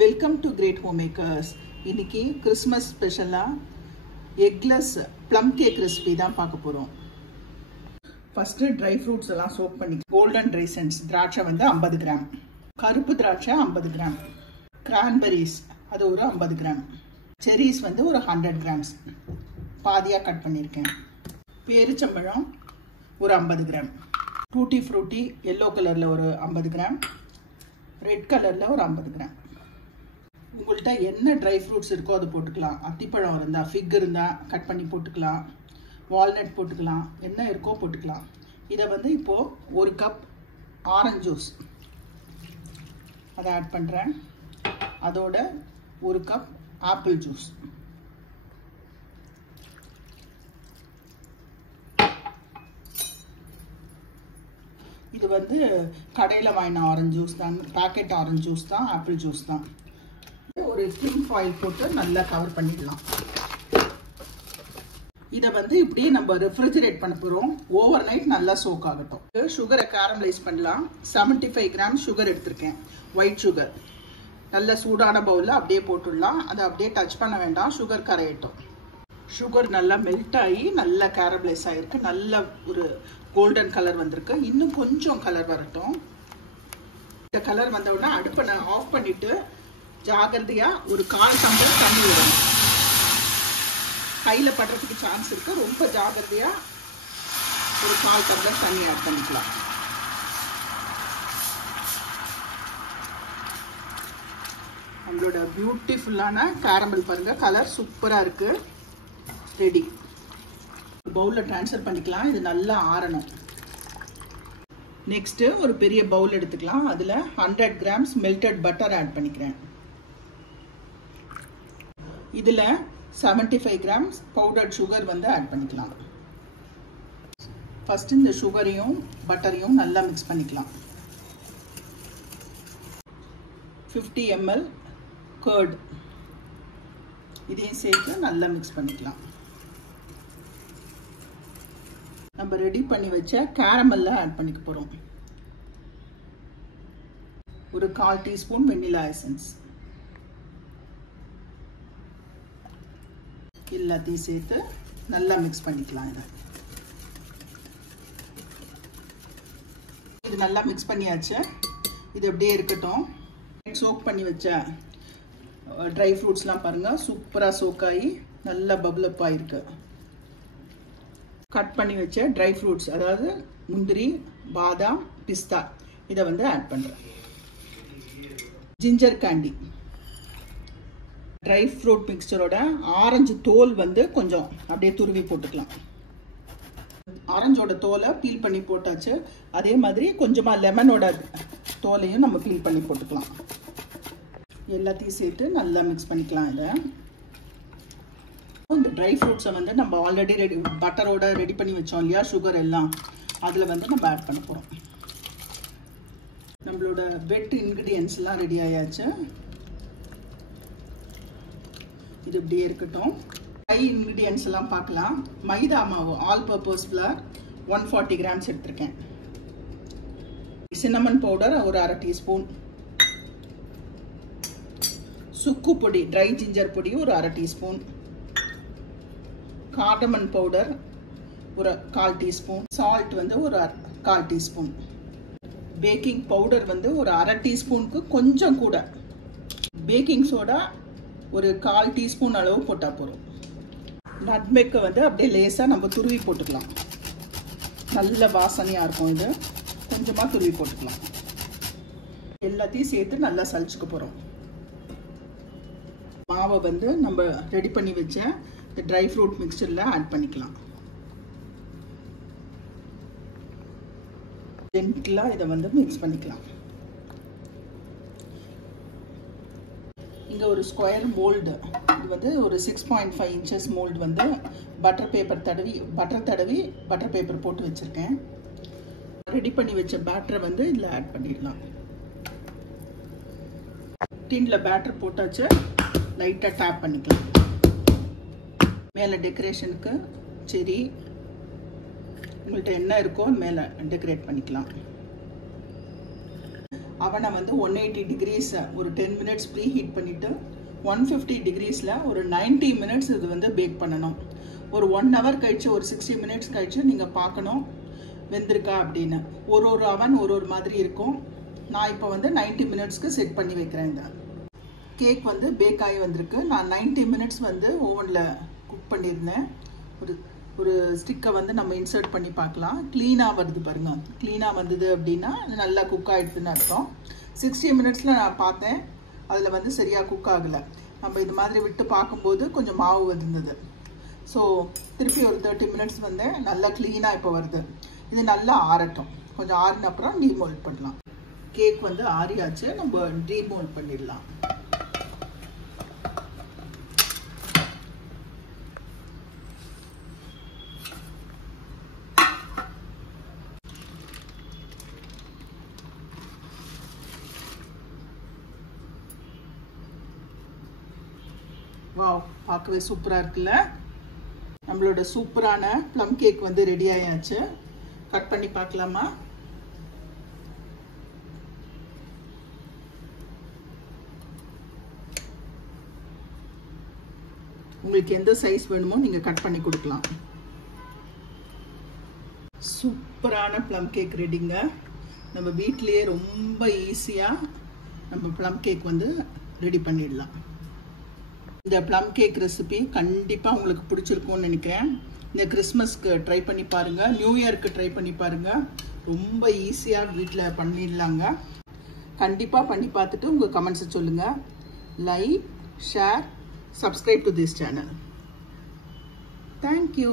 Welcome to great home makers. இன்னைக்கு Christmas ஸ்பெஷலாக eggless plum cake recipe தான் பார்க்க போகிறோம். ஃபஸ்ட்டு ட்ரை ஃப்ரூட்ஸ் எல்லாம் சோக் பண்ணி கோல்டன் ரைசன்ஸ் திராட்சை வந்து 50 கிராம், கருப்பு திராட்சை 50 கிராம், கிரான்பெரிஸ் அது ஒரு 50 கிராம், செரிஸ் வந்து ஒரு 100 கிராம்ஸ் பாதியாக கட் பண்ணியிருக்கேன், பேரிச்சம்பழம் ஒரு 50 கிராம், டூட்டி ஃப்ரூட்டி எல்லோ கலரில் ஒரு 50 கிராம், ரெட் கலரில் ஒரு 50 கிராம். உங்கள்கிட்ட என்ன ட்ரை ஃப்ரூட்ஸ் இருக்கோ அது போட்டுக்கலாம். அத்திப்பழம் இருந்தால், ஃபிக் இருந்தால் கட் பண்ணி போட்டுக்கலாம், வால்நட் போட்டுக்கலாம், என்ன இருக்கோ போட்டுக்கலாம். இதை வந்து இப்போது ஒரு கப் ஆரஞ்சு ஜூஸ் அதை ஆட் பண்ணுறேன். அதோட ஒரு கப் ஆப்பிள் ஜூஸ், இது வந்து கடையில் வாங்கின ஆரஞ்சு ஜூஸ் தான், பேக்கெட் ஆரஞ்சு ஜூஸ் தான், ஆப்பிள் ஜூஸ் தான். ஒரு டின் ஃபாயில் போட்டு நல்லா கவர் பண்ணிடலாம். இதை வந்து இப்படி நம்ம ரெஃப்ரிஜரேட் பண்ண போகிறோம். ஓவர் நைட் நல்லா சோக் ஆகட்டும். சுகரை கேரமலைஸ் பண்ணலாம். 75 கிராம் சுகர் எடுத்திருக்கேன், ஒயிட் சுகர். நல்ல சூடான பவுலில் அப்படியே போட்டுடலாம். அதை அப்படியே டச் பண்ண வேண்டாம், சுகர் கரையட்டும். சுகர் நல்லா மெல்ட் ஆகி நல்லா கேரமலைஸ் ஆகிருக்கு, நல்ல ஒரு கோல்டன் கலர் வந்திருக்கு. இன்னும் கொஞ்சம் கலர் வரட்டும். இந்த கலர் வந்தவுடனே அடுப்பை நான் ஆஃப் பண்ணிவிட்டு ஜாகிரதையாக ஒரு 1/4 டம்ளர் தண்ணி விடணும். கையில் படுறதுக்கு சான்ஸ் இருக்குது. ரொம்ப ஜாகிரதையாக ஒரு 1/4 டம்ளர் தண்ணி ஆட் பண்ணிக்கலாம். நம்மளோட பியூட்டிஃபுல்லான கேரமல் பாருங்கள், கலர் சூப்பராக இருக்குது. ரெடி. பவுலில் ட்ரான்ஸ்ஃபர் பண்ணிக்கலாம். இது நல்லா ஆறணும். நெக்ஸ்ட்டு ஒரு பெரிய பவுல் எடுத்துக்கலாம். அதில் 100 கிராம்ஸ் மெல்டட் பட்டர் ஆட் பண்ணிக்கிறேன். இதில் 75 கிராம்ஸ் பவுடர்ட் சுகர் வந்து ஆட் பண்ணிக்கலாம். ஃபஸ்ட்டு இந்த சுகரையும் பட்டரையும் நல்லா மிக்ஸ் பண்ணிக்கலாம். 50 ml கர்ட் இதையும் சேர்த்து நல்லா மிக்ஸ் பண்ணிக்கலாம். நம்ம ரெடி பண்ணி வச்ச கேரமெல்லாம் ஆட் பண்ணிக்க போகிறோம். ஒரு 1/4 டீஸ்பூன் வெண்ணிலா எசன்ஸ் எல்லாத்தையும் சேர்த்து நல்லா மிக்ஸ் பண்ணிக்கலாம். இது நல்லா மிக்ஸ் பண்ணியாச்சு. இது அப்படியே இருக்கட்டும். சோக் பண்ணி வச்ச ட்ரை ஃப்ரூட்ஸ்லாம் பாருங்கள், சூப்பராக சோக் ஆகி நல்லா பபிள் அப் ஆகிருக்கு. கட் பண்ணி வச்ச ட்ரை ஃப்ரூட்ஸ், அதாவது முந்திரி, பாதாம், பிஸ்தா, இதை வந்து ஆட் பண்ணுறேன். ஜிஞ்சர் கேண்டி, ட்ரை ஃப்ரூட் மிக்சரோட ஆரஞ்சு தோல் வந்து கொஞ்சம் அப்படியே துருவி போட்டுக்கலாம். ஆரஞ்சோட தோலை பீல் பண்ணி போட்டாச்சு. அதே மாதிரி கொஞ்சமாக லெமனோட தோலையும் நம்ம பீல் பண்ணி போட்டுக்கலாம். எல்லாத்தையும் சேர்த்து நல்லா மிக்ஸ் பண்ணிக்கலாம். இதை இந்த ட்ரை ஃப்ரூட்ஸை வந்து நம்ம ஆல்ரெடி பட்டரோட ரெடி பண்ணி வச்சோம் இல்லையா, சுகர் எல்லாம், அதில் வந்து நம்ம ஆட் பண்ண போகிறோம். நம்மளோட வெட் இன்க்ரீடியன்ஸ்லாம் ரெடி ஆயாச்சு. இது இப்படியே இருக்கட்டும். ட்ரை இன்க்ரீடியன்ஸ் எல்லாம் பார்க்கலாம். மைதா மாவு ஆல் பர்பஸ் ஃப்ளவர் 140 கிராம்ஸ் எடுத்திருக்கேன். சின்னமன் பவுடர் ஒரு 1/2 டீஸ்பூன், சுக்கு பொடி ட்ரை ஜிஞ்சர் பொடி ஒரு 1/2 டீஸ்பூன், கார்டமன் பவுடர் ஒரு 1/4 டீஸ்பூன், சால்ட் வந்து ஒரு 1/4 டீஸ்பூன், பேக்கிங் பவுடர் வந்து ஒரு 1/2 டீஸ்பூனுக்கு கொஞ்சம் கூட, பேக்கிங் சோடா ஒரு 1/4 டீஸ்பூன் அளவு போட்டால் போதும். நட்மெக்கை வந்து அப்படியே லேசாக நம்ம துருவி போட்டுக்கலாம். நல்ல வாசனையாக இருக்கும். இது கொஞ்சமாக துருவி போட்டுக்கலாம். எல்லாத்தையும் சேர்த்து நல்லா சலிச்சுக்க போகிறோம். மாவை வந்து நம்ம ரெடி பண்ணி வச்ச இந்த ட்ரை ஃப்ரூட் மிக்சரில் ஆட் பண்ணிக்கலாம். ஜென்டிலாக இதை வந்து மிக்ஸ் பண்ணிக்கலாம். இங்கே ஒரு ஸ்கொயர் மோல்டு, இது வந்து ஒரு 6.5 இன்ச்சஸ் மோல்டு வந்து பட்டர் பேப்பர் போட்டு வச்சுருக்கேன். ரெடி பண்ணி வச்ச பேட்டரை வந்து இதில் ஆட் பண்ணிடலாம். டின்னில் பேட்டர் போட்டாச்சு. லைட்டாக டேப் பண்ணிக்கலாம். மேலே டெக்கரேஷனுக்கு செரி, உங்கள்கிட்ட என்ன இருக்கோ மேலே டெக்கரேட் பண்ணிக்கலாம். அவனை வந்து 180 degrees ஒரு 10 minutes ப்ரீ ஹீட் பண்ணிவிட்டு 150 degreesல ஒரு 90 minutes இது வந்து பேக் பண்ணணும். ஒரு 1 hour கழிச்சு ஒரு 60 minutes கழிச்சு நீங்கள் பார்க்கணும் வெந்திருக்கா அப்படின்னு. ஒரு அவன் ஒரு மாதிரி இருக்கும். நான் இப்போ வந்து 90 minutesக்கு செட் பண்ணி வைக்கிறேன். இந்த கேக் வந்து பேக் ஆகி வந்திருக்கு. நான் 90 minutes வந்து ஓவனில் குக் பண்ணியிருந்தேன். ஒரு ஸ்டிக்கை வந்து நம்ம இன்சர்ட் பண்ணி பார்க்கலாம். க்ளீனாக வருது பாருங்கள். க்ளீனாக வந்தது அப்படின்னா நல்லா குக் ஆகிடுதுன்னு அர்த்தம். 60 minutesல நான் பார்த்தேன், அதில் வந்து சரியாக குக் ஆகலை. நம்ம இது மாதிரி விட்டு பார்க்கும்போது கொஞ்சம் மாவு வந்திருந்தது. ஸோ திருப்பி ஒரு 30 minutes வந்து நல்லா க்ளீனாக இப்போ வருது. இது நல்லா ஆறட்டும். கொஞ்சம் ஆறின அப்புறம் டீமோல்ட் பண்ணலாம். கேக் வந்து ஆறியாச்சு, நம்ம டீமோல்ட் பண்ணிடலாம். வாவ், பார்க்கவே சூப்பராக இருக்குல்ல. நம்மளோட சூப்பரான ப்ளம் கேக் வந்து ரெடி ஆயாச்சு. கட் பண்ணி பார்க்கலாமா? உங்களுக்கு எந்த சைஸ் வேணுமோ நீங்கள் கட் பண்ணி கொடுக்கலாம். சூப்பரான ப்ளம் கேக் ரெடிங்க. நம்ம வீட்டிலேயே ரொம்ப ஈஸியாக நம்ம ப்ளம் கேக் வந்து ரெடி பண்ணிடலாம். இந்த ப்ளம் கேக் ரெசிபி கண்டிப்பாக உங்களுக்கு பிடிச்சிருக்கும்னு நினைக்கிறேன். இந்த கிறிஸ்மஸ்க்கு ட்ரை பண்ணி பாருங்கள், நியூ இயருக்கு ட்ரை பண்ணி பாருங்கள். ரொம்ப ஈஸியாக வீட்டில் பண்ணிடலாங்க. கண்டிப்பாக பண்ணி பார்த்துட்டு உங்கள் கமெண்ட்ஸை சொல்லுங்கள். Like, share, subscribe to this channel. Thank you.